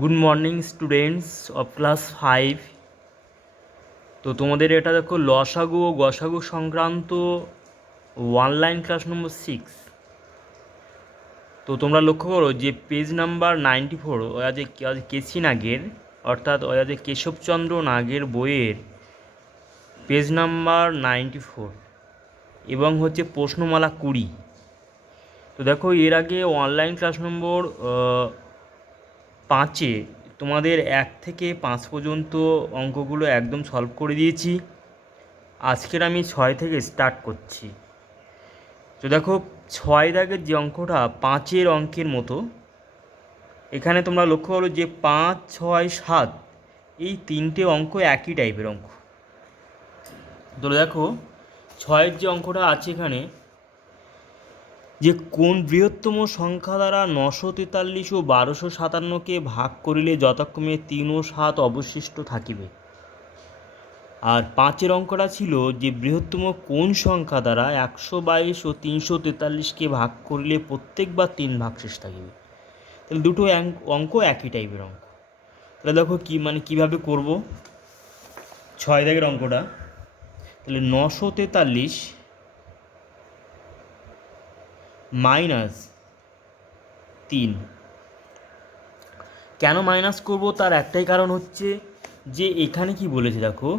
Good morning students of class 5। তো তোমাদের এটা দেখো লসাগু ও গসাগু সংক্রান্ত অনলাইন ক্লাস নম্বর 6। তো তোমরা লক্ষ্য করো যে পেজ নাম্বার 94 ওয়া যে কেসি নাগের অর্থাৎ ওয়া যে কেশবচন্দ্র নাগের বইয়ের পেজ নাম্বার 94 এবং হচ্ছে প্রশ্নমালা 20। তো দেখো এর আগে অনলাইন ক্লাস নম্বর 5-এ তোমাদের 1 থেকে 5 পর্যন্ত অঙ্কগুলো একদম সলভ করে দিয়েছি। আজকের আমি 6 থেকে স্টার্ট করছি। তো দেখো 6 দাগের যে অঙ্কটা 5-এর অঙ্কের মতো, এখানে তোমরা লক্ষ্য করো যে 5, 6, 7 এই তিনটে অঙ্ক একই টাইপের অঙ্ক। তো দেখো 6-এর যে অঙ্কটা আছে এখানে, যে কোন বৃহত্তম সংখ্যা দ্বারা 943 ও 1257কে ভাগ করিলে যথাক্রমে 3 ও 7 অবশিষ্ট থাকিবে। আর 5-এর অঙ্কটা ছিল যে বৃহত্তম কোন সংখ্যা দ্বারা 122 ও 343কে ভাগ করিলে প্রত্যেকবার 3 ভাগশেষ থাকিবে। তাহলে দুটো অঙ্ক একই টাইপের অঙ্ক। তাহলে দেখো কীভাবে করব 6 দাগের অঙ্কটা। তাহলে 943 মাইনাস 3। কেন মাইনাস করব তার একটাই কারণ হচ্ছে যে এখানে কি বলেছে দেখো,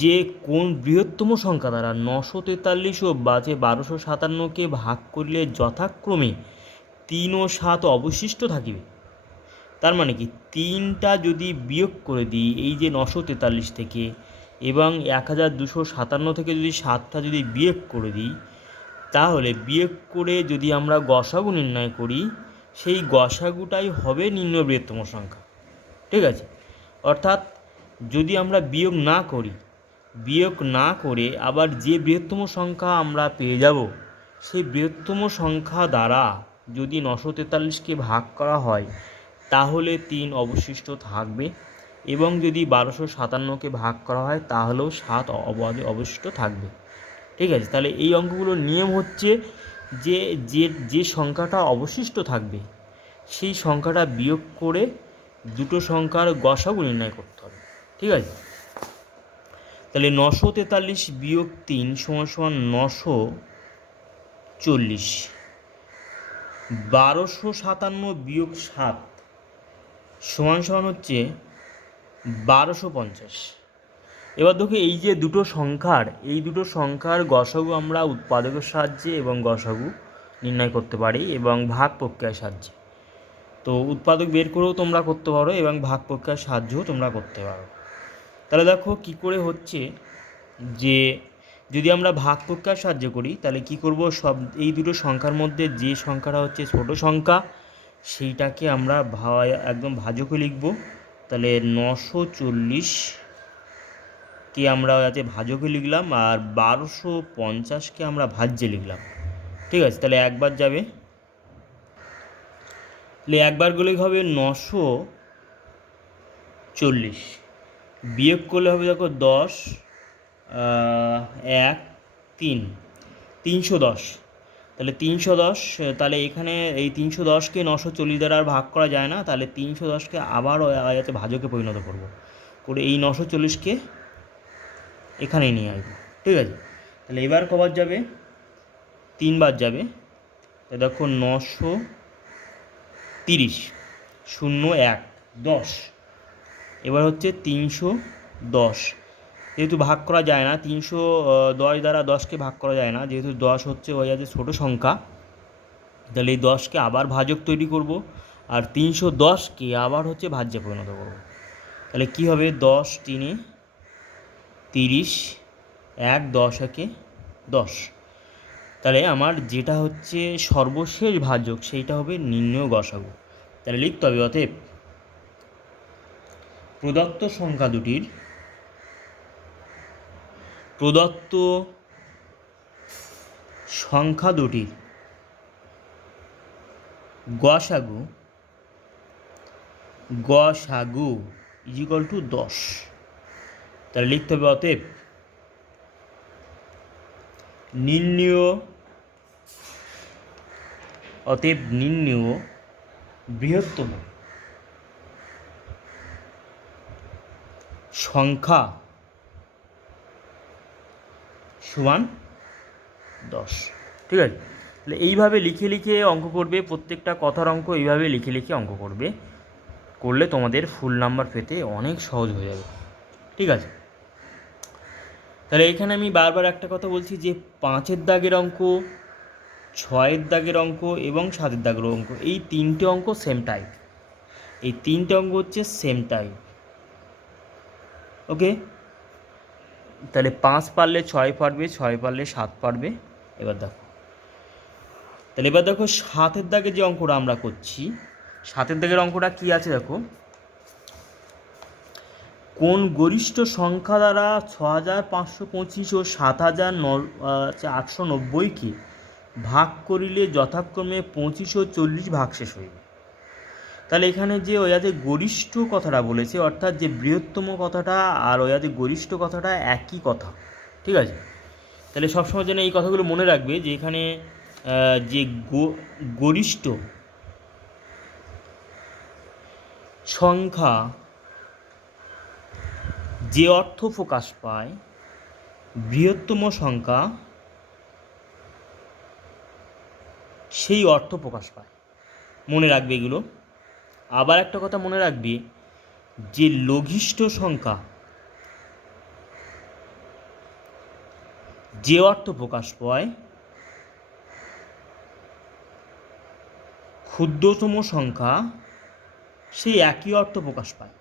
যে কোন বৃহত্তম সংখ্যা দ্বারা 943 ও 1257কে ভাগ করলে যথাক্রমে 3 ও 7 অবশিষ্ট থাকিবে। তার মানে কি 3টা যদি বিয়োগ করে দিই এই যে 943 থেকে, এবং 1257 থেকে যদি 7টা যদি বিয়োগ করে দিই, তাহলে বিয়োগ করে যদি আমরা গসাগু নির্ণয় করি, সেই গসাগুটাই হবে নির্ণয় বৃহত্তম সংখ্যা। ঠিক আছে, অর্থাৎ যদি আমরা বিয়োগ না করে আবার যে বৃহত্তম সংখ্যা আমরা পেয়ে যাব, সেই বৃহত্তম সংখ্যা দ্বারা যদি 943কে ভাগ করা হয় তাহলে 3 অবশিষ্ট থাকবে, এবং যদি 1257কে ভাগ করা হয় তাহলেও 7 অবশিষ্ট থাকবে। ঠিক আছে, তাহলে এই অঙ্কগুলোর নিয়ম হচ্ছে যে যে সংখ্যাটা অবশিষ্ট থাকবে সেই সংখ্যাটা বিয়োগ করে দুটো সংখ্যার গসাগু নির্ণয় করতে হবে। ঠিক আছে, তাহলে 943 বিয়োগ 3 সমান সমান 940, 1257 বিয়োগ 7 সমান সমান হচ্ছে 1250। এবার দেখো এই যে দুটো সংখ্যার গসাগু আমরা উৎপাদকের সাহায্যে এবং গসাগু নির্ণয় করতে পারি এবং ভাগ প্রক্রিয়ার সাহায্যে। তো উৎপাদক বের করেও তোমরা করতে পারো এবং ভাগ প্রক্রিয়ার সাহায্যেও তোমরা করতে পারো। তাহলে দেখো কি করে হচ্ছে, যে যদি আমরা ভাগ প্রক্রিয়ার সাহায্য করি তাহলে কি করব, সব এই দুটো সংখ্যার মধ্যে যে সংখ্যাটা হচ্ছে ছোট সংখ্যা সেইটাকে আমরা একদম ভাজকে লিখব। তাহলে 940কে আমরা যাতে ভাজকে লিখলাম আর 1250কে আমরা ভাজ্যে লিখলাম। ঠিক আছে, তাহলে একবার যাবে, তাহলে একবার গেলে হবে 940, বিয়োগ করলে হবে দেখো 10, 1, 3, 310। তাহলে 310, তাহলে এখানে এই 310কে 940 দ্বারা আর ভাগ করা যায় না, তাহলে 310কে আবার যাতে ভাজকে পরিণত করব, করে এই 940কে এখানে নিয়ে আসবো। ঠিক আছে, তাহলে এবার কবার যাবে, 3 বার যাবে। তো দেখো 930, 0, 1, 10, এবার হচ্ছে 310। যেহেতু ভাগ করা যায় না, 310 দ্বারা 10কে ভাগ করা যায় না, যেহেতু 10 হচ্ছে ওই আছে ছোটো সংখ্যা, তাহলে এই 10কে আবার ভাজক তৈরি করব আর 310কে আবার হচ্ছে ভাজ্যে পরিণত করব। তাহলে কি হবে, 10, 3, 30, 1, 10, 1, 10। তাহলে আমার যেটা হচ্ছে সর্বশেষ ভাজক সেইটা হবে নির্ণেয় গসাগু। তাহলে লিখতে হবে, অতএব প্রদত্ত সংখ্যা দুটির গসাগু ইজিক্যাল টু 10। তাহলে লিখতে হবে, অতএব নির্ণেয় বৃহত্তম সংখ্যা সমান 10। ঠিক আছে, তাহলে এইভাবে লিখে লিখে অঙ্ক করবে, প্রত্যেকটা কথার অঙ্ক এইভাবে লিখে লিখে অঙ্ক করবে, করলে তোমাদের ফুল নাম্বার পেতে অনেক সহজ হয়ে যাবে। ঠিক আছে, তাহলে এখানে আমি বারবার একটা কথা বলছি যে 5-এর দাগের অঙ্ক, 6-এর দাগের অঙ্ক এবং 7-এর দাগের অঙ্ক, এই তিনটে অঙ্ক সেম টাইপ, এই তিনটে অঙ্ক হচ্ছে সেম টাইপ। ওকে, তাহলে 5 পারলে 6 পারবে, 6 পারলে 7 পারবে। এবার দেখো, তাহলে এবার দেখো 7-এর দাগে যে অঙ্কটা আমরা করছি, 7-এর দাগের অঙ্কটা কী আছে দেখো, কোন গরিষ্ঠ সংখ্যা দ্বারা 6525 ও 7890কে ভাগ করিলে যথাক্রমে 25 ও 40 ভাগশেষ হইবে। তাহলে এখানে যে ওই যে গরিষ্ঠ কথাটা বলেছে, অর্থাৎ যে বৃহত্তম কথাটা আর ওই যে গরিষ্ঠ কথাটা একই কথা। ঠিক আছে, তাহলে সবসময় যেন এই কথাগুলো মনে রাখবে যে এখানে যে গরিষ্ঠ সংখ্যা যে অর্থ প্রকাশ পায়, বৃহত্তম সংখ্যা সেই অর্থ প্রকাশ পায়। মনে রাখবে এগুলো। আবার একটা কথা মনে রাখবে যে লঘিষ্ঠ সংখ্যা যে অর্থ প্রকাশ পায়, ক্ষুদ্রতম সংখ্যা সেই একই অর্থ প্রকাশ পায়,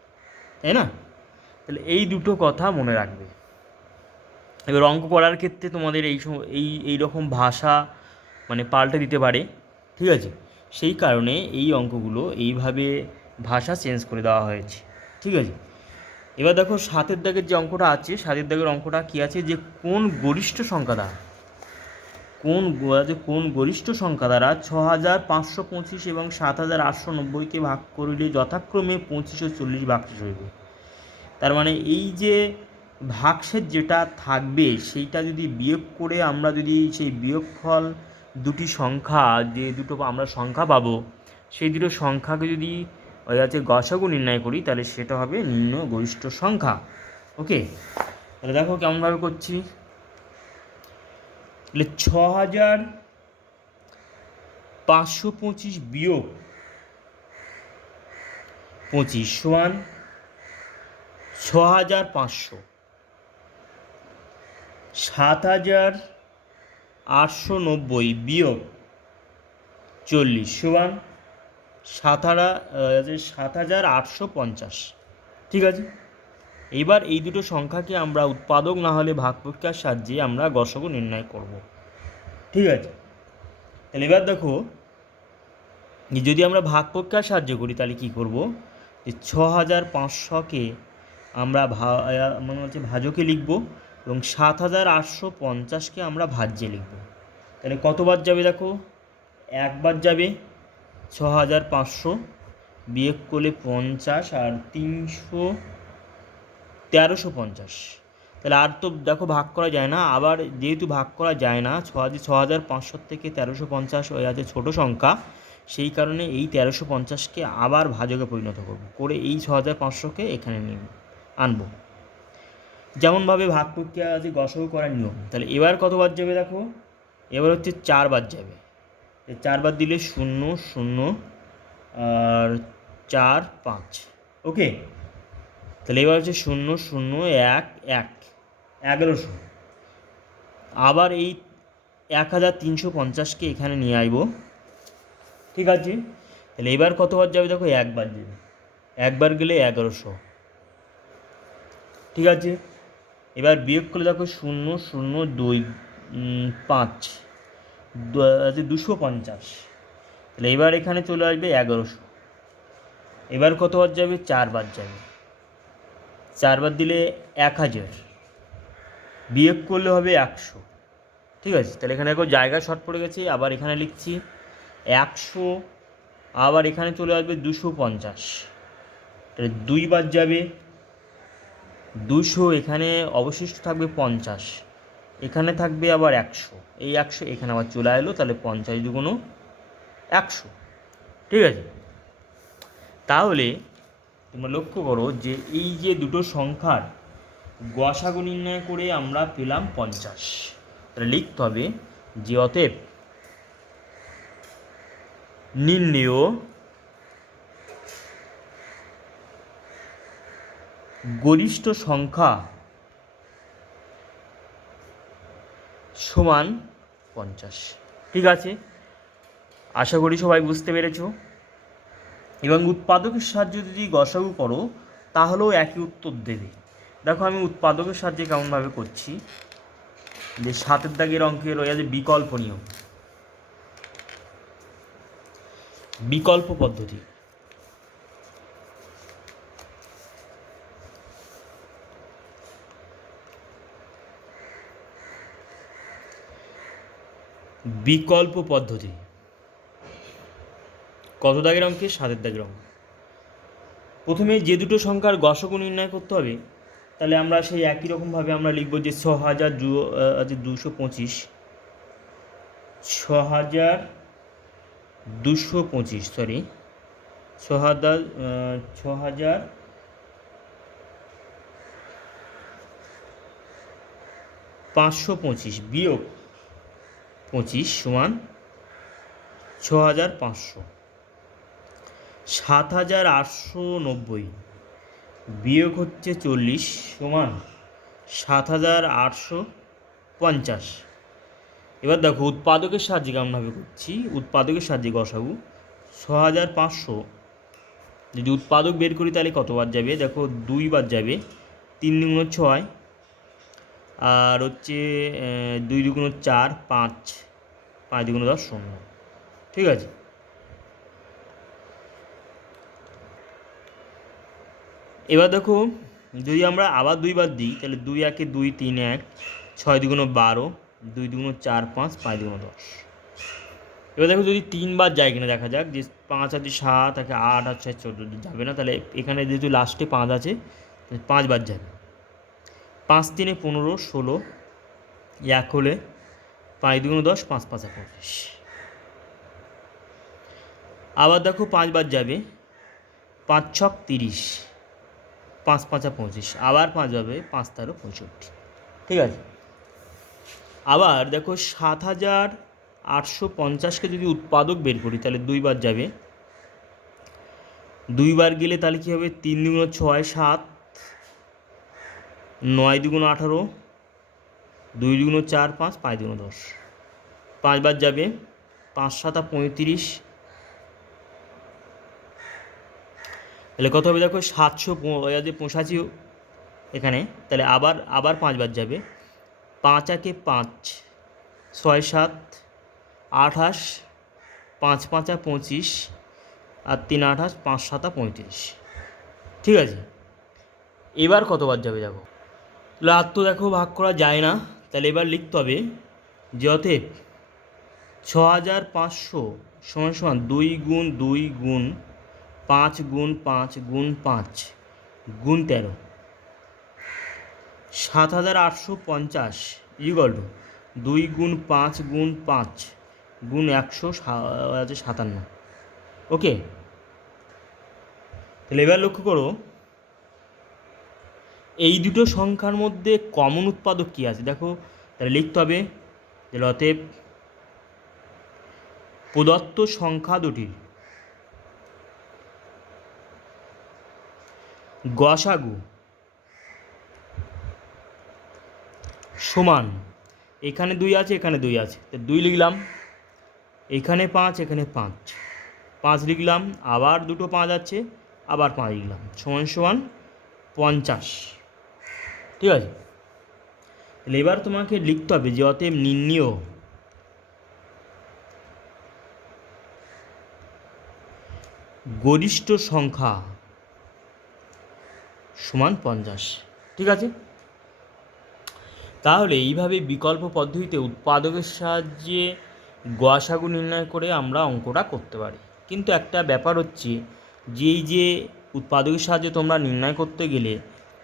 তাই না? তাহলে এই দুটো কথা মনে রাখবে। এবার অঙ্ক করার ক্ষেত্রে তোমাদের এই রকম ভাষা মানে পাল্টে দিতে পারে। ঠিক আছে, সেই কারণে এই অঙ্কগুলো এইভাবে ভাষা চেঞ্জ করে দেওয়া হয়েছে। ঠিক আছে, এবার দেখো 7-এর দাগের যে অঙ্কটা আছে, 7-এর দাগের অঙ্কটা কী আছে, যে কোন গরিষ্ঠ সংখ্যা দ্বারা কোন গরিষ্ঠ সংখ্যা দ্বারা 6525 এবং 7890কে ভাগ করিলে যথাক্রমে 25 ও 40 ভাগশেষ হইবে। তার মানে এই যে ভাগশেষ যেটা থাকবে সেইটা যদি বিয়োগ করে আমরা যদি সেই বিয়োগফল দুটি সংখ্যা, যে দুটো আমরা সংখ্যা পাবো, সেই দুটো সংখ্যাকে যদি ওই আছে গসাগু নির্ণয় করি, তাহলে সেটা হবে নিম্ন গরিষ্ঠ সংখ্যা। ওকে, তাহলে দেখো কেমনভাবে করছি। তাহলে 6525 বিয়োগ 25 সমান 6500, 7890 বিয়োগ 40 সমান 7850। ঠিক আছে, এইবার এই দুটো সংখ্যাকে আমরা উৎপাদক না হলে ভাগফলকার সাহায্যে আমরা গসাগু নির্ণয় করব। ঠিক আছে, তাহলে এবার দেখো যদি আমরা ভাগফলকার সাহায্য করি তাহলে কী করব, যে 6500কে আমরা মানে হচ্ছে ভাজকে লিখব এবং 7850কে আমরা ভাজ্যে লিখব। তাহলে কতবার যাবে দেখো, একবার যাবে 6500 বিয়োগ করলে 50 আর 300 1350। তাহলে আর তো দেখো ভাগ করা যায় না, আবার যেহেতু ভাগ করা যায় না, 6500 থেকে 1350 হয়ে আছে ছোটো সংখ্যা, সেই কারণে এই 1350কে আবার ভাজকে পরিণত করব, করে এই 6500কে এখানে নিয়ে আনবো, যেমনভাবে ভাগ প্রক্রিয়া আছে গসাগু করার নিয়ম। তাহলে এবার কতবার যাবে দেখো, এবার হচ্ছে 4বার যাবে। 4বার দিলে 0 0 আর 4 5। ওকে, তাহলে এবার হচ্ছে 0 0 1 1 1100। আবার এই 1350কে এখানে নিয়ে আসব। ঠিক আছে, তাহলে এবার কতবার যাবে দেখো, একবার যাবে, একবার গেলে 1100। ঠিক আছে, এবার বিয়োগ করলে দেখো 0 0 2 5 250। তাহলে এবার এখানে চলে আসবে 1100। এবার কতবার যাবে, 4বার যাবে, 4বার দিলে 1000, বিয়োগ করলে হবে 100। ঠিক আছে, তাহলে এখানে দেখো জায়গা শর্ট পড়ে গেছে, আবার এখানে লিখছি 100, আবার এখানে চলে আসবে 250। তাহলে 2বার যাবে 200, এখানে অবশিষ্ট থাকবে 50, এখানে থাকবে আবার 100, এই 100 এখানে আবার চলে এলো, তাহলে 50 × 100। ঠিক আছে, তাহলে তোমরা লক্ষ্য করো যে এই যে দুটো সংখ্যার গসাগু নির্ণয় করে আমরা পেলাম 50। তাহলে লিখতে হবে যে অতএব নির্ণেয় গরিষ্ঠ সংখ্যা সমান 50। ঠিক আছে, আশা করি সবাই বুঝতে পেরেছো। এবং উৎপাদকের সাহায্যে যদি গসাগু করো তাহলেও একই উত্তর দেবে। দেখো আমি উৎপাদকের সাহায্যে কেমনভাবে করছি, যে 7 দাগের অঙ্কে রয়ে আছে বিকল্প নিয়ম, বিকল্প পদ্ধতি। বিকল্প পদ্ধতি কত দাগের অঙ্কে? 7 দাগের অঙ্ক। প্রথমে যে দুটো সংখ্যার গসাগু নির্ণয় করতে হবে, তাহলে আমরা সেই একই রকমভাবে আমরা লিখব যে 6225, 6225 সরি 6525 বিয়োগ 25 সমান 6500। 7890 বিয়োগ হচ্ছে 40 সমান 7850। এবার দেখো উৎপাদকের সাহায্যে কেমনভাবে করছি, উৎপাদকের সাহায্যে গসাগু 6500 যদি উৎপাদক বের করি তাহলে কতবার যাবে? দেখো 2 বার যাবে, 3 দুগুণ 6 আর হচ্ছে 2 দুগুণ 4, 5, 5 দুগুণ 10, 0। ঠিক আছে, এবার দেখো যদি আমরা আবার 2 বার দিই তাহলে 2 একে 2, 3 1, 6 দুগুণ 12, 2 দুগুণ 4, 5, 5 দুগুণ 10। এবার দেখো যদি 3 বার যায় কিনা দেখা যাক, যে 5 আছে 7, একে 8, আর 6 14, যাবে না। তাহলে এখানে যেহেতু লাস্টে 5 আছে 5 বার যাবে। 5 3 15, 16, 1 হলে 5 দুগুণ 10, 5 5 25। আবার দেখো 5 বার যাবে, 5 6 30, 5 5 25, আবার 5 যাবে, 5 13 65। ঠিক আছে, আবার দেখো 7850কে যদি উৎপাদক বের করি তাহলে 2 বার যাবে, 2 বার গেলে তাহলে কী হবে? 3 দুগুণ 6, 7, 9 দুগুণ 18, 2 দুগুণ 4, 5, 5 দুগুণ 10। 5 বার যাবে, 5 7 35, তাহলে কত হবে? দেখো 785 এখানে, তাহলে আবার 5 বার যাবে, 5 একে 5, 6 7 28, 5 5 25, আর 3 28, 5 7 35। ঠিক আছে, এবার কতবার যাবে দেখো, তাহলে আর তো দেখো ভাগ করা যায় না, তাহলে এবার লিখতে হবে যে অতএব 6500 সমান সমান 2 গুণ 2 গুণ 5 গুণ 5 গুণ 5 গুণ 13, 7850 ইকুয়াল টু 2 গুণ 5 গুণ 5 গুণ 157। ওকে, তাহলে এবার লক্ষ্য করো এই দুটো সংখ্যার মধ্যে কমন উৎপাদক কী আছে দেখো। তাহলে লিখতে হবে যে অতএব প্রদত্ত সংখ্যা দুটির গসাগু সমান, এখানে 2 আছে এখানে 2 আছে, তো 2 লিখলাম, এখানে 5 এখানে 5, 5 লিখলাম, আবার দুটো 5 আছে আবার 5 লিখলাম, সমান সমান 50। ঠিক আছে, তাহলে এবার তোমাকে লিখতে হবে যে অতএব নির্ণেয় গরিষ্ঠ সংখ্যা সমান 50। ঠিক আছে, তাহলে এইভাবে বিকল্প পদ্ধতিতে উৎপাদকের সাহায্যে গসাগু নির্ণয় করে আমরা অঙ্কটা করতে পারি। কিন্তু একটা ব্যাপার হচ্ছে যে এই যে উৎপাদকের সাহায্যে তোমরা নির্ণয় করতে গেলে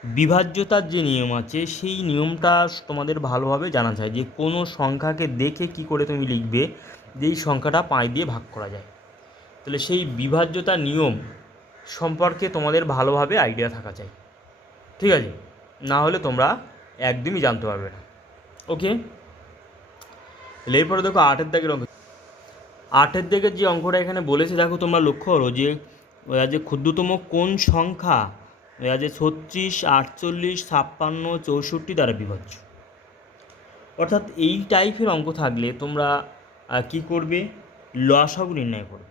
বিভাজ্যতার যে নিয়ম আছে সেই নিয়মটা তোমাদের ভালোভাবে জানা চাই, যে কোনো সংখ্যাকে দেখে কি করে তুমি লিখবে যে এই সংখ্যাটা 5 দিয়ে ভাগ করা যায়। তাহলে সেই বিভাজ্যতার নিয়ম সম্পর্কে তোমাদের ভালোভাবে আইডিয়া থাকা চাই, ঠিক আছে? না হলে তোমরা একদমই জানতে পারবে না। ওকে, এরপরে দেখো 8 দাগের অঙ্ক। 8 দাগের যে অঙ্কটা এখানে বলেছে দেখো তোমরা লক্ষ্য করো যে যে ক্ষুদ্রতম কোন সংখ্যা যে 36, 48, 56, 64 দ্বারা বিভাজ্য। অর্থাৎ এই টাইপের অঙ্ক থাকলে তোমরা কি করবে, লসাগু নির্ণয় করবে,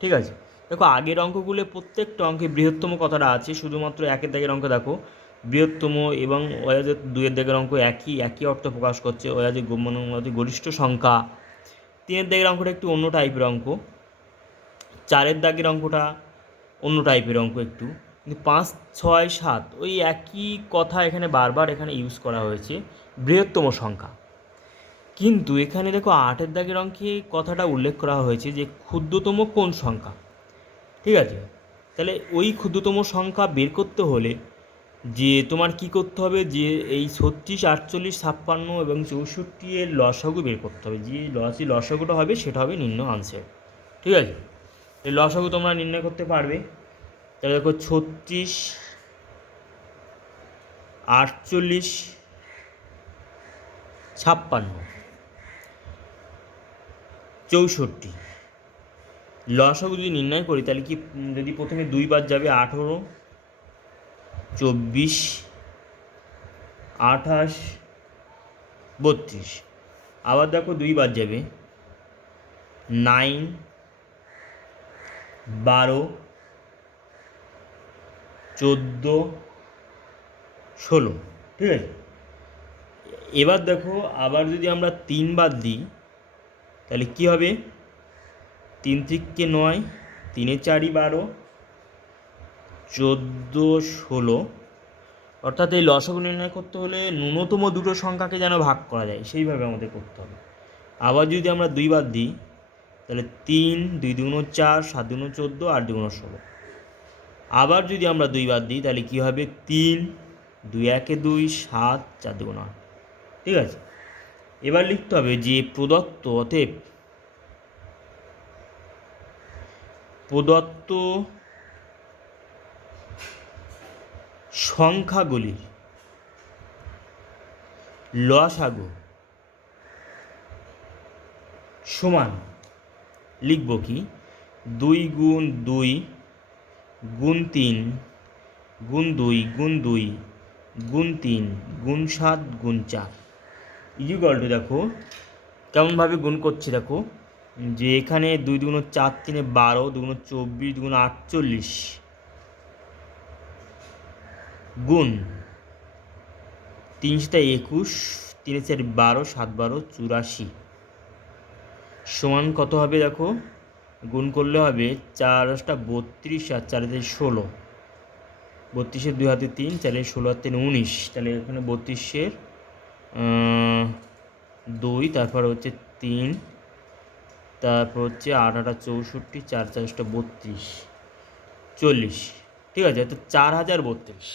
ঠিক আছে? দেখো আগের অঙ্কগুলো প্রত্যেকটা অঙ্কে বৃহত্তম কথাটা আছে, শুধুমাত্র 1 দাগের অঙ্ক দেখো বৃহত্তম এবং ওয়া যে 2 দাগের অঙ্ক একই অর্থ প্রকাশ করছে, ওয়া যে গরিষ্ঠ সংখ্যা। 3 দাগের অঙ্কটা একটু অন্য টাইপের অঙ্ক, 4 দাগের অঙ্কটা অন্য টাইপের অঙ্ক একটু, কিন্তু 5, 6, 7 ওই একই কথা এখানে বারবার এখানে ইউজ করা হয়েছে, বৃহত্তম সংখ্যা। কিন্তু এখানে দেখো 8 দাগের অঙ্কে কথাটা উল্লেখ করা হয়েছে যে ক্ষুদ্রতম কোন সংখ্যা, ঠিক আছে? তাহলে ওই ক্ষুদ্রতম সংখ্যা বের করতে হলে যে তোমার কি করতে হবে, যে এই 36, 48, 56 এবং 64 এর লসাগু বের করতে হবে। যে লসাগুটা হবে সেটা হবে নিম্ন আনসার, ঠিক আছে? এই লসাগু তোমরা নির্ণয় করতে পারবে। তাহলে দেখো 36, 48, 56, 64 লসাগু যদি নির্ণয় করি তাহলে কি, যদি প্রথমে 2 বার যাবে 18, 24, 28, 32, আবার দেখো 2 বার যাবে 9, 12, 14, 16, ঠিক আছে? এবার দেখো আবার যদি আমরা 3 বার দিই তাহলে কি হবে, 3 থেকে 9, 3 4, 12, 14, 16। অর্থাৎ এই লসাগু নির্ণয় করতে হলে ন্যূনতম দুটো সংখ্যাকে যেন ভাগ করা যায় সেইভাবে আমাদের করতে হবে। আবার যদি আমরা 2 বার দিই তাহলে 3, 2 দুগুণ 4, 7 দুগুণ 14, 8 দুগুণ 16। আবার যদি আমরা 2 বার দিই তাহলে কী হবে, 3, 2 1 2, 7, 4 দুগুণ 8, ঠিক আছে? এবার লিখতে হবে যে প্রদত্ত সংখ্যাগুলির লসাগু সমান লিখব কি, 2 গুণ 2 গুণ 3 গুণ 2 গুণ 2 গুণ 3 গুণ 7 গুণ 4 ইকুয়াল টু, দেখো কেমনভাবে গুণ করছি দেখো, যে এখানে 2 দুগুণ 4, 3 12, দুগুণ 24, দুগুণ 48 গুণ 3 7 21, 3 4 12, 7 12 84 সমান কত হবে, দেখো গুণ করলে হবে 4 8 32 আর 4 16, 32-এর 2 হাতে 3, 4 16 আর 3 19, তাহলে এখানে 32-এর 2, তারপর হচ্ছে 3, তারপর হচ্ছে 8 8 64, 4 4 32, 40, ঠিক আছে? তো 4032,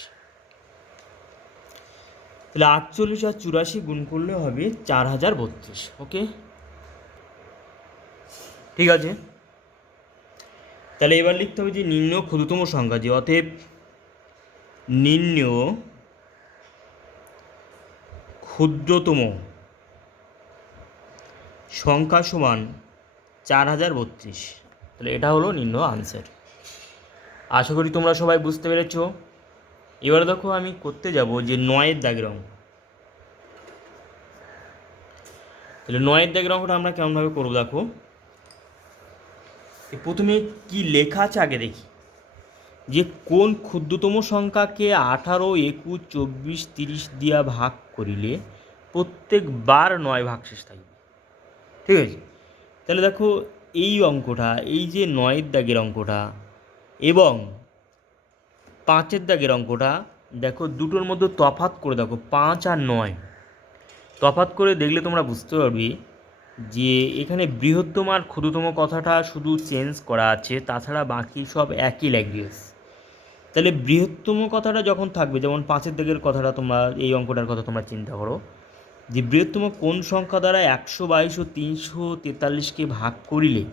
তাহলে 48 আর 84 গুণ করলে হবে 4032। ওকে, ঠিক আছে? তাহলে এবার লিখতে হবে যে নিম্ন ক্ষুদ্রতম সংখ্যা, যে অতএব নিম্ন ক্ষুদ্রতম সংখ্যা সমান 4032। তাহলে এটা হলো নিম্ন আনসার। আশা করি তোমরা সবাই বুঝতে পেরেছো। এবারে দেখো আমি করতে যাব যে 9 দাগের অঙ্ক। তাহলে 9 দাগের অঙ্কটা আমরা কেমনভাবে করবো দেখো, প্রথমে কি লেখা আছে আগে দেখি, যে কোন ক্ষুদ্রতম সংখ্যাকে 18, 21, 24, 30 দিয়া ভাগ করিলে প্রত্যেকবার 9 ভাগশেষ থাকবে, ঠিক আছে? তাহলে দেখো এই অঙ্কটা, এই যে 9 দাগের অঙ্কটা এবং 5 দাগের অঙ্কটা, দেখো দুটোর মধ্যে তফাৎ করে দেখো, 5 আর 9 তফাৎ করে দেখলে তোমরা বুঝতে পারবে যে এখানে বৃহত্তম আর ক্ষুদ্রতম কথাটা শুধু চেঞ্জ করা আছে, তাছাড়া বাকি সব একই ল্যাঙ্গুয়েজ। তাহলে বৃহত্তম কথাটা যখন থাকবে, যেমন 5 দাগের কথাটা তোমরা, এই অঙ্কটার কথা তোমরা চিন্তা করো, যে বৃহত্তম কোন সংখ্যা দ্বারা 122 ও 343কে ভাগ করিলে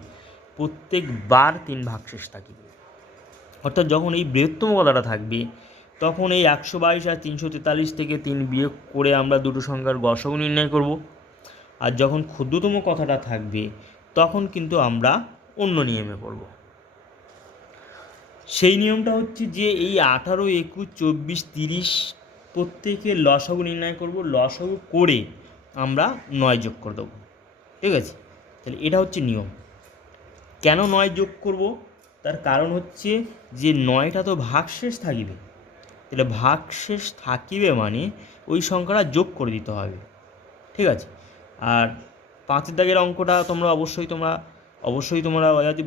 প্রত্যেকবার 3 ভাগশেষ থাকিবে। অর্থাৎ যখন এই বৃহত্তম কথাটা থাকবে তখন এই 122 আর 343 থেকে 3 বিয়োগ করে আমরা দুটো সংখ্যার গসাগু নির্ণয় করব। আর যখন ক্ষুদ্রতম কথাটা থাকবে তখন কিন্তু আমরা অন্য নিয়মে পড়ব। সেই নিয়মটা হচ্ছে যে এই 18, 21, 24, 30 প্রত্যেকের লসাগু নির্ণয় করব, লসাগু করে আমরা 9 যোগ করে দেবো। ঠিক আছে, তাহলে এটা হচ্ছে নিয়ম। কেন 9 যোগ করব? তার কারণ হচ্ছে যে 9টা তো ভাগশেষ থাকিবে, তাহলে ভাগশেষ থাকিবে মানে ওই সংখ্যাটা যোগ করে দিতে হবে। ঠিক আছে, আর 5 দাগের অঙ্কটা তোমরা অবশ্যই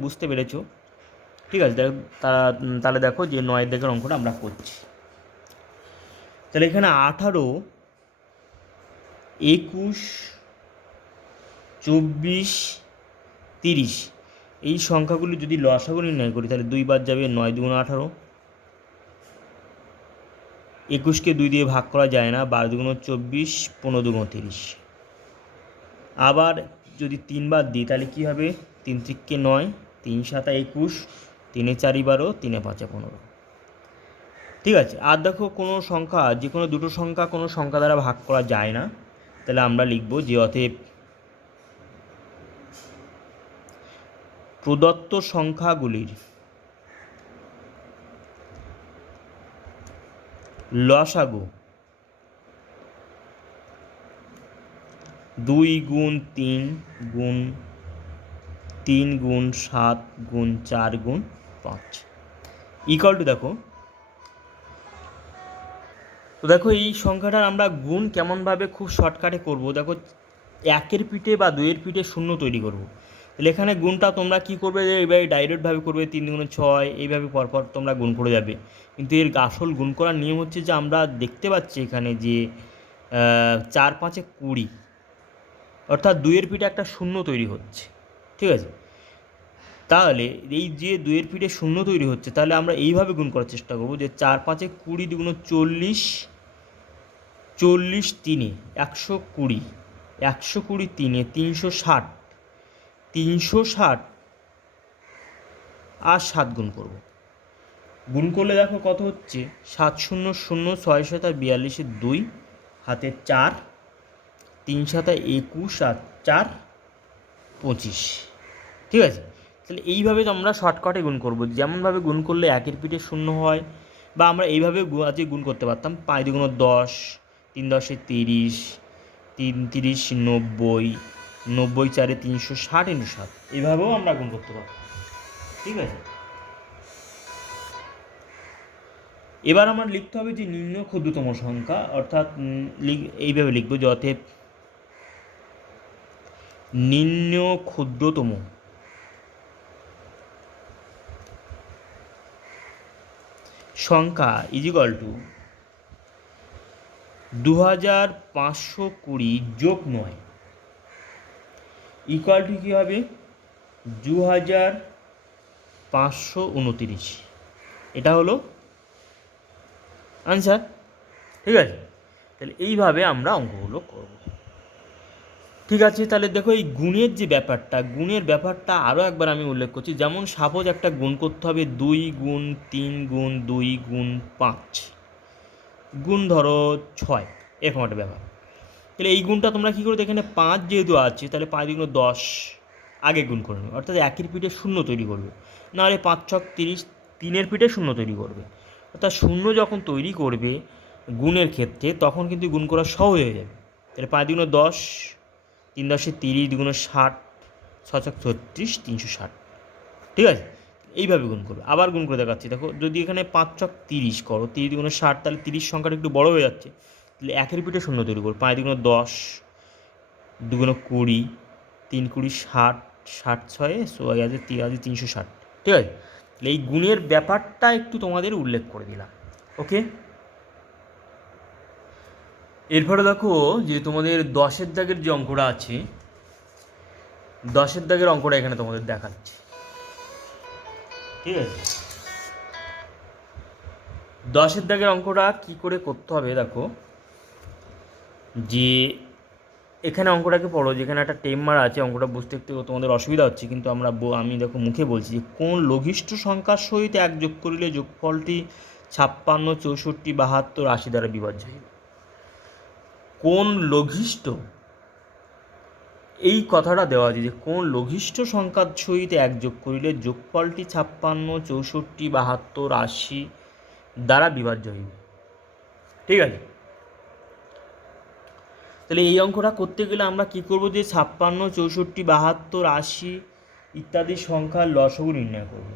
বুঝতে পেরেছো। ঠিক আছে, তাহলে দেখো যে 9 দাগের অঙ্কটা আমরা করছি। তাহলে এখানে 18, 21, 24, 30 এই সংখ্যাগুলি যদি লসাগু নির্ণয় করি তাহলে 2 বাদ যাবে, 9 2 18, 21কে 2 দিয়ে ভাগ করা যায় না, 12 2 24, 15 2 30। আবার যদি 3 বাদ দিই তাহলে কী হবে, 3 3 9, 3 7 21, 3 4 12, 3 5 15। ঠিক আছে, আর দেখো কোনো সংখ্যা, যে কোনো দুটো সংখ্যা কোনো সংখ্যা দ্বারা ভাগ করা যায় না, তাহলে আমরা লিখব যে অতএব প্রদত্ত সংখ্যাগুলির লসাগু 2 গুণ 3 গুণ 3 গুণ 7 গুণ 4 গুণ 5 ইকুয়াল টু দেখো। তো দেখো এই সংখ্যাটার আমরা গুণ কেমনভাবে খুব শর্টকাটে করব। দেখো 1-এর পিঠে বা 2-এর পিঠে শূন্য তৈরি করব। তাহলে এখানে গুণটা তোমরা কী করবে, যে এইভাবে ডাইরেক্টভাবে করবে, 3 গুণে 6 এইভাবে পরপর তোমরা গুণ করে যাবে। কিন্তু এর আসল গুণ করার নিয়ম হচ্ছে যে আমরা দেখতে পাচ্ছি এখানে যে 4 5 20, অর্থাৎ 2-এর পিঠে একটা শূন্য তৈরি হচ্ছে। ঠিক আছে, তাহলে এই যে 2-এর পিঠে শূন্য তৈরি হচ্ছে, তাহলে আমরা এইভাবে গুণ করার চেষ্টা করব যে 4 5 20 2 40, 40 3 120, 120 3 360, 360 আর 7 গুণ করব। গুণ করলে দেখো কত হচ্ছে, 7 0 0 6 7 42 2 হাতে 4, 3 7 21 আর 4 25। ঠিক আছে, তাহলে এইভাবে তো আমরা শর্টকাটে গুণ করব। যেমনভাবে গুণ করলে 1-এর পিঠে শূন্য হয়, বা আমরা এইভাবে আজকে গুণ করতে পারতাম, 5 2 10, 3 10 30, 3 30 90, 90 4 360 × 7 এইভাবেও আমরা গুণ করতে পারতাম। ঠিক আছে, এবার আমার লিখতে হবে যে নিম্ন ক্ষুদ্রতম সংখ্যা, অর্থাৎ এইভাবে লিখব যে অতএব নিম্ন ক্ষুদ্রতম সংখ্যা ইজিক্যাল টু 2520 যোগ 9 ইকুয়াল টু কী হবে, 2529। এটা হলো আনসার। ঠিক আছে, তাহলে এইভাবে আমরা অঙ্কগুলো করব। ঠিক আছে, তাহলে দেখো এই গুণের ব্যাপারটা আরও একবার আমি উল্লেখ করছি। যেমন সাপোজ একটা গুণ করতে হবে 2 গুণ 3 গুণ 2 গুণ 5 গুণ ধরো 6, এরকম একটা ব্যাপার। তাহলে এই গুণটা তোমরা কী করবে, এখানে 5 যেহেতু আছে তাহলে 5 গুণ 10 আগে গুণ করে নেবে, অর্থাৎ 1-এর পিঠে শূন্য তৈরি করবে, নাহলে 5 6 30, 3-এর পিঠে শূন্য তৈরি করবে। অর্থাৎ শূন্য যখন তৈরি করবে গুণের ক্ষেত্রে তখন কিন্তু গুণ করা সহজ হয়ে যাবে। তাহলে 5 গুণ 10, 3 10 30, 2 গুণ 60, 6 6 36, 360। ঠিক আছে, এইভাবে গুণ করবে। আবার গুণ করে দেখাচ্ছি, দেখো যদি এখানে 5 6 30 করো, 30 2 গুণ 60, তাহলে 30 সংখ্যাটা একটু বড় হয়ে যাচ্ছে, তাহলে 1-এর পিঠে শূন্য তৈরি করবো, 5 2 গুণ 10, 2 গুণ 20, 3 20 60, 60 6 আছে 360। ঠিক আছে, তাহলে এই গুণের ব্যাপারটা একটু তোমাদের উল্লেখ করে দিলাম। ওকে, এরপরে দেখো যে তোমাদের 10-এর দাগের যে অঙ্কটা আছে, 10-এর দাগের অঙ্কটা এখানে তোমাদের দেখাচ্ছি। ঠিক আছে, 10-এর দাগের অঙ্কটা কী করে করতে হবে, দেখো যে এখানে অঙ্কটাকে পড়ো, যেখানে একটা টেম মারা আছে, অঙ্কটা বুঝতে একটু তোমাদের অসুবিধা হচ্ছে, কিন্তু আমি দেখো মুখে বলছি যে কোন লঘিষ্ঠ সংখ্যার সহিত এক যোগ করিলে যোগফলটি 56, 64, 72, 80 দ্বারা বিভাজ্য হইবে। কোন লঘিষ্ঠ, এই কথাটা দেওয়া আছে যে কোন লঘিষ্ঠ সংখ্যার সহিত এক যোগ করিলে যোগফলটি 56, 64, 72, 80 দ্বারা বিভাজ্য হইবে। ঠিক আছে, তাহলে এই অঙ্কটা করতে গেলে আমরা কি করব, যে 56, 64, 72, 80 ইত্যাদি সংখ্যার লসাগু নির্ণয় করব।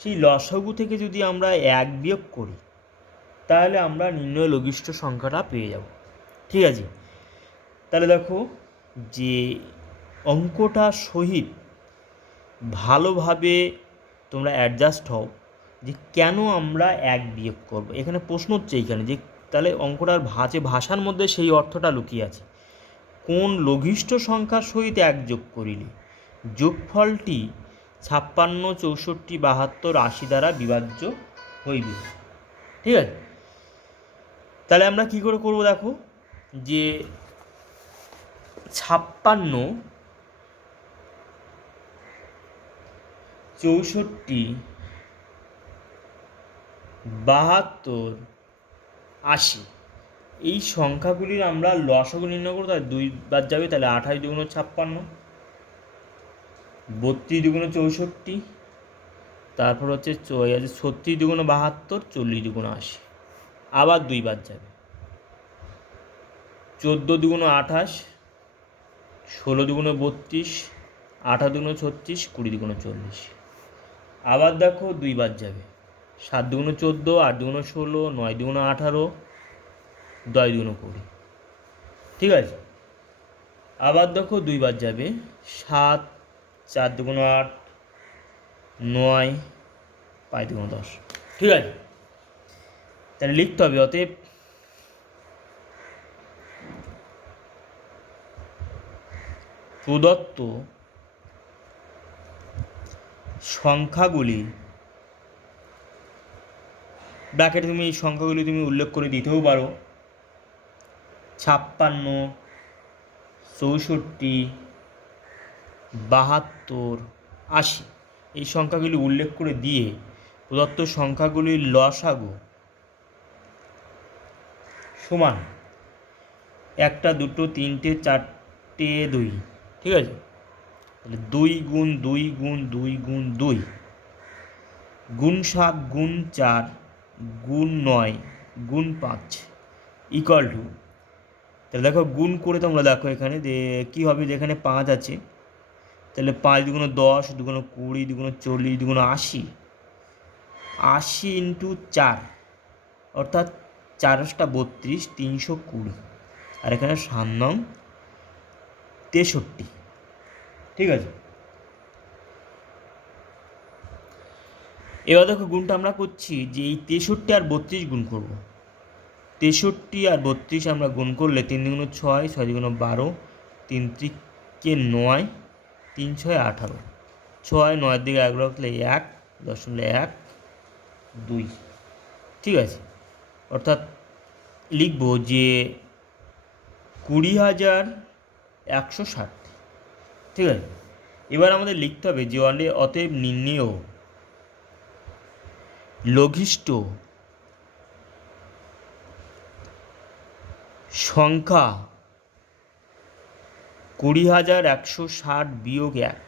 সেই লসাগু থেকে যদি আমরা এক বিয়োগ করি তাহলে আমরা নির্ণয় লঘিষ্ঠ সংখ্যাটা পেয়ে যাব। ঠিক আছে, তাহলে দেখো যে অঙ্কটা সহিত ভালোভাবে তোমরা অ্যাডজাস্ট হও যে কেন আমরা এক বিয়োগ করব। এখানে প্রশ্ন হচ্ছে এইখানে যে তাহলে অঙ্কটার ভাষার মধ্যে সেই অর্থটা লুকিয়ে আছে। কোন লঘিষ্ঠ সংখ্যার সহিত এক যোগ করিলে যোগফলটি 56, 64, 72, 80 দ্বারা বিভাজ্য হইবে। ঠিক আছে, তাহলে আমরা কি করে করব, দেখো যে 56, 64, 72, 80 এই সংখ্যাগুলির আমরা লসাগু নির্ণয় করবো। তাহলে 2 বাদ যাবে, তাহলে 28 × 56, 32 × 64, তারপর হচ্ছে 36 × 72, 40 × 80, আবার 2 বাদ যাবে, 14 × 28, 16 × 32, 18 × 36, 20 × 40, আবার দেখো 2 বাদ যাবে, 7 × 14, 8 × 16, 9 × 18, 10 × 20। ঠিক আছে, আবার দেখো 2 বাদ যাবে, 7, 4 × 8, 9, 5 × 10। ঠিক আছে, তাহলে লিখতে হবে অতএব প্রদত্ত সংখ্যাগুলি, ব্র্যাকেটে তুমি এই সংখ্যাগুলি তুমি উল্লেখ করে দিতেও পারো, 56, 64, 72, 80 এই সংখ্যাগুলি উল্লেখ করে দিয়ে প্রদত্ত সংখ্যাগুলির লসাগু সমান 1, 2, 3, 4, 2। ঠিক আছে, তাহলে 2 × 2 × 2 × 2 × 7 × 4 × 9 × 5 ইকুয়াল টু, তাহলে দেখো গুণ করে তোমরা দেখো এখানে যে কী হবে, যেখানে 5 আছে তাহলে 5 × 10, 2 × 20, 2 × 40, 2 × 80, 80 × 4 অর্থাৎ 4 × 32, 320, আর এখানে 7 নং 63। ঠিক আছে, এবার দেখো গুণটা আমরা করছি যে এই 63 আর 32 গুণ করব। 63 আর 32 আমরা গুণ করলে 3 × 6, 6 × 12, 3 × 9, 3 × 6 18, 6 9 দিকে 11 রাখলে 1, 10 2। ঠিক আছে, অর্থাৎ লিখব যে 20,160। ঠিক আছে, এবার আমাদের লিখতে হবে যে অতএব নির্ণেয় লঘিষ্ঠ সংখ্যা 20,160 বিয়োগ 1,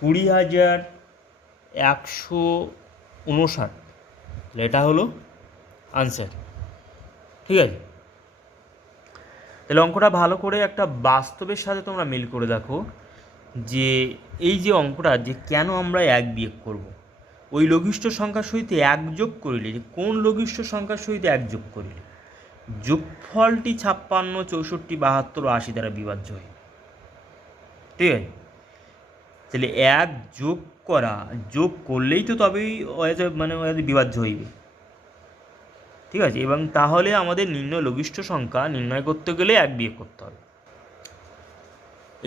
20,159, এটা হলো আনসার। ঠিক আছে, তাহলে অঙ্কটা ভালো করে একটা বাস্তবের সাথে তোমরা মিল করে দেখো যে এই যে অঙ্কটা যে কেন আমরা এক বিয়োগ করব, ওই লঘিষ্ঠ সংখ্যার সহিত এক যোগ করিলে, যে কোন লঘিষ্ঠ সংখ্যার সহিত এক যোগ করিলে যোগফলটি 56, 64, 72, 80 দ্বারা বিভাজ্য হয়। ঠিক আছে, তাহলে এক যোগ করলেই তো তবেই বিভাজ্য হইবে। ঠিক আছে, এবং তাহলে আমাদের নির্ণয় লঘিষ্ঠ সংখ্যা নির্ণয় করতে গেলে এক বিয়োগ করতে হবে।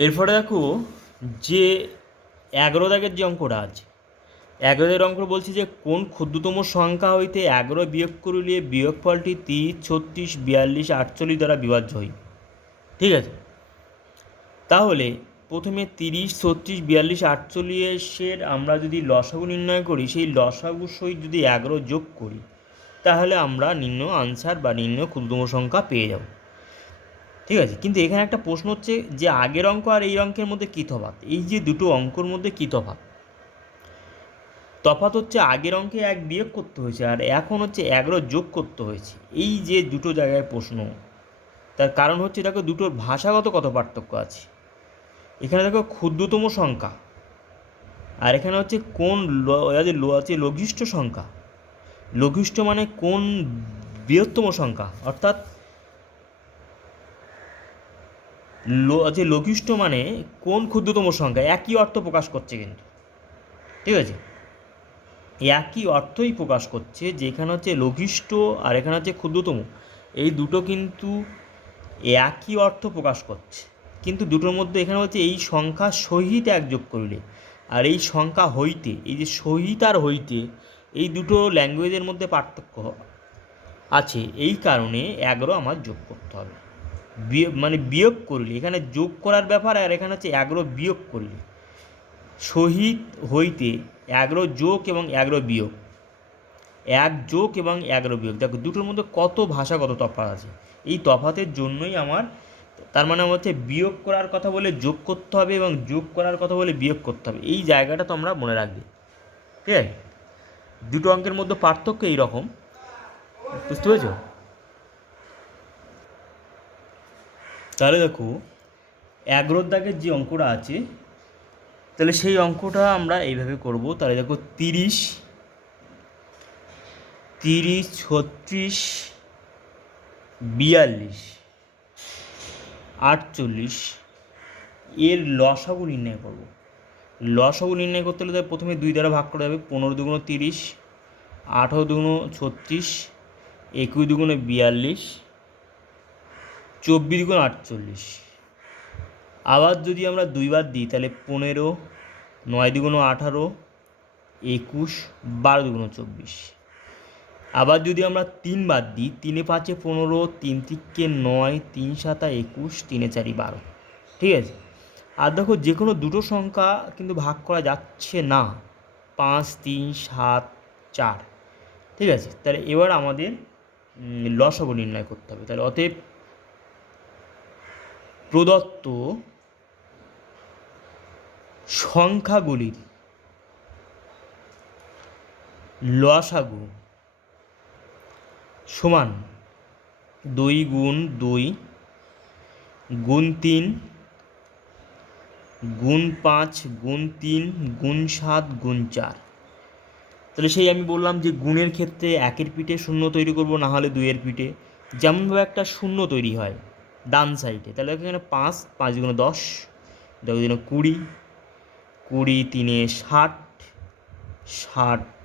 এরপরে দেখো যে 11 দাগের যে অঙ্কটা আছে, 11 অঙ্ক বলছি যে কোন ক্ষুদ্রতম সংখ্যা হইতে 11 বিয়োগ করিলে বিয়োগফলটি 30, 36, 42, 48 দ্বারা বিভাজ্য হইবে। ঠিক আছে, তাহলে প্রথমে 30, 36, 42, 48-এর আমরা যদি লসাগু নির্ণয় করি, সেই লসাগুর সহিত যদি 11 যোগ করি, তাহলে আমরা নিম্ন আনসার বা নিম্ন ক্ষুদ্রতম সংখ্যা পেয়ে যাব। ঠিক আছে, কিন্তু এখানে একটা প্রশ্ন হচ্ছে যে আগের অঙ্ক আর এই অঙ্কের মধ্যে কী তফাৎ? এই যে দুটো অঙ্কর মধ্যে কী তফাৎ? তফাৎ হচ্ছে আগের অঙ্কে 1 বিয়োগ করতে হয়েছে, আর এখন হচ্ছে 11 যোগ করতে হয়েছে। এই যে দুটো জায়গায় প্রশ্ন, তার কারণ হচ্ছে দেখো দুটোর ভাষাগত কত পার্থক্য আছে। এখানে দেখো ক্ষুদ্রতম সংখ্যা, আর এখানে হচ্ছে কোন আছে লঘিষ্ঠ সংখ্যা। লঘিষ্ঠ মানে কোন বৃহত্তম সংখ্যা, অর্থাৎ আছে লঘিষ্ঠ মানে কোন ক্ষুদ্রতম সংখ্যা, একই অর্থ প্রকাশ করছে কিন্তু। ঠিক আছে, একই অর্থই প্রকাশ করছে, যে এখানে হচ্ছে লঘিষ্ঠ আর এখানে হচ্ছে ক্ষুদ্রতম, এই দুটো কিন্তু একই অর্থ প্রকাশ করছে। কিন্তু দুটোর মধ্যে এখানে হচ্ছে এই সংখ্যা সহিত 1 যোগ করলে, আর এই সংখ্যা হইতে, এই যে সহিত আর হইতে, এই দুটো ল্যাঙ্গুয়েজের মধ্যে পার্থক্য আছে। এই কারণে 11 আমার যোগ করতে হবে। মানে বিয়োগ করলে, এখানে যোগ করার ব্যাপার, আর এখানে হচ্ছে 11 বিয়োগ করলে। সহিত হইতে 11 যোগ এবং 11 বিয়োগ, 1 যোগ এবং 11 বিয়োগ, দেখো দুটোর মধ্যে কত ভাষাগত তফাৎ আছে। এই তফাতের জন্যই আমার, তার মানে আমার হচ্ছে বিয়োগ করার কথা বলে যোগ করতে হবে এবং যোগ করার কথা বলে বিয়োগ করতে হবে। এই জায়গাটা তোমরা মনে রাখবে। ঠিক আছে, দুটো অঙ্কের মধ্যে পার্থক্য এই রকম, বুঝতে পেরেছ? তাহলে দেখো 11 দাগের যে অঙ্কটা আছে, তাহলে সেই অঙ্কটা আমরা এইভাবে করব। তাহলে দেখো 30, 36, 42, 48 এর লসাগু নির্ণয় করব। লসাগু নির্ণয় করতে হলে প্রথমে 2 দ্বারা ভাগ করা যাবে। 15 দুগুণ 30, 18 দুগুণ 36, 21 দুগুণ 42, 24 দুগুণ 48। আবার যদি আমরা 2 বার দিই তাহলে 15, 9 দুগুণ 18, 21, 12 দুগুণ 24। আবার যদি আমরা 3 বার দিই, 3 এ 5 15, 3 3 9, 3 7 21, 3 4 12। ঠিক আছে, আর দেখো যে কোনো দুটো সংখ্যা কিন্তু ভাগ করা যাচ্ছে না, 5, 3, 7, 4। ঠিক আছে, তাহলে এবার আমাদের লসাগু নির্ণয় করতে হবে। তাহলে অতএব প্রদত্ত সংখ্যাগুলির লসাগু সমান 2 গুণ 2 গুণ 3 গুণ 5 গুণ 3 গুণ 7 গুণ 4। তাহলে সেই আমি বললাম যে গুণের ক্ষেত্রে 1-এর পিঠে 0 তৈরি করব, না হলে 2-এর পিঠে। যেমনভাবে একটা 0 তৈরি হয় ডান সাইডে, তাহলে এখানে 5, 5 গুণ 10, 10 গুণ 20, 20 3 60, 60,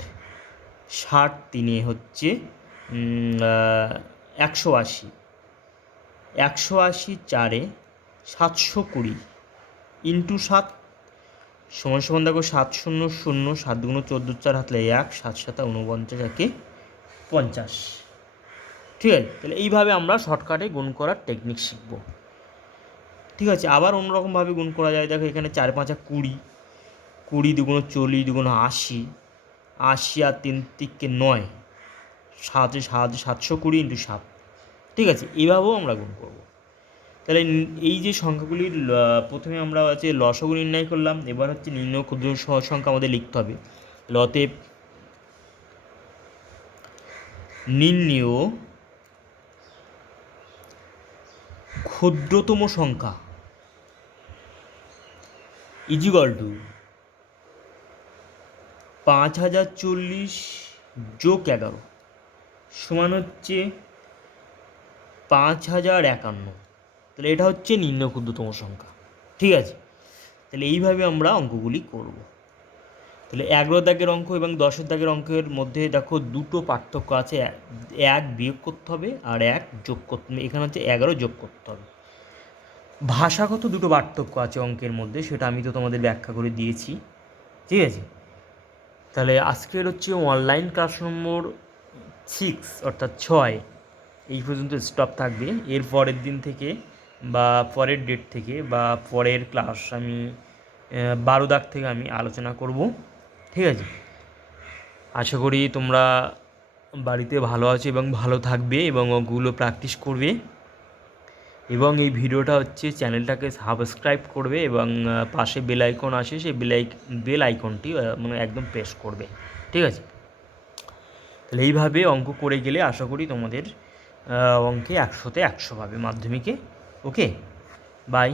60 3 হচ্ছে 180, 180 4 720 ইন্টু 7 সমান সমান দেখো 7 0 0, 7 গুণ 14, 4 হাতলে 1, 7 7 49, 1 50। ঠিক আছে, তাহলে এইভাবে আমরা শর্টকাটে গুণ করার টেকনিক শিখব। ঠিক আছে, আবার অন্যরকমভাবে গুণ করা যায়। দেখো এখানে 4 5 20, 20 দুগুণ 40, দুগুণ 80, 80 আর 3 3 9, 7 7 720 ইন্টু 7। ঠিক আছে, এইভাবেও আমরা গুণ করব। তাহলে এই যে সংখ্যাগুলির প্রথমে আমরা হচ্ছে লসাগু নির্ণয় করলাম, এবার হচ্ছে নিম্ন ক্ষুদ্র সংখ্যা আমাদের লিখতে হবে। অতএব নির্ণেয় ক্ষুদ্রতম সংখ্যা ইজিক্যাল টু 5040 যোগ 11 সমান হচ্ছে 5051। তাহলে এটা হচ্ছে নিম্ন ক্ষুদ্রতম সংখ্যা। ঠিক আছে, তাহলে এইভাবে আমরা অঙ্কগুলি করব। তাহলে 11 দাগের অঙ্ক এবং 10 দাগের অঙ্কের মধ্যে দেখো দুটো পার্থক্য আছে, 1 বিয়োগ করতে হবে আর 1 যোগ করতে হবে। এখানে হচ্ছে 11 যোগ করতে হবে। ভাষাগত দুটো পার্থক্য আছে অঙ্কের মধ্যে, সেটা আমি তো তোমাদের ব্যাখ্যা করে দিয়েছি। ঠিক আছে, তাহলে আজকের হচ্ছে অনলাইন ক্লাস নম্বর 6 অর্থাৎ 6 এই পর্যন্ত স্টপ থাকবে। এর পরের দিন থেকে বা পরের ডেট থেকে বা পরের ক্লাস আমি 12 দাগ থেকে আমি আলোচনা করব। ঠিক আছে, আশা করি তোমরা বাড়িতে ভালো আছো এবং ভালো থাকবে এবং ওগুলো প্র্যাকটিস করবে এবং এই ভিডিওটা হচ্ছে চ্যানেলটাকে সাবস্ক্রাইব করবে এবং পাশে বেল আইকন আসে সেই বেল আইকনটি মানে একদম প্রেস করবে। ঠিক আছে, তাহলে এইভাবে অঙ্ক করে গেলে আশা করি তোমাদের অঙ্কে 100তে 100 পাবে মাধ্যমিকে। ওকে, বাই।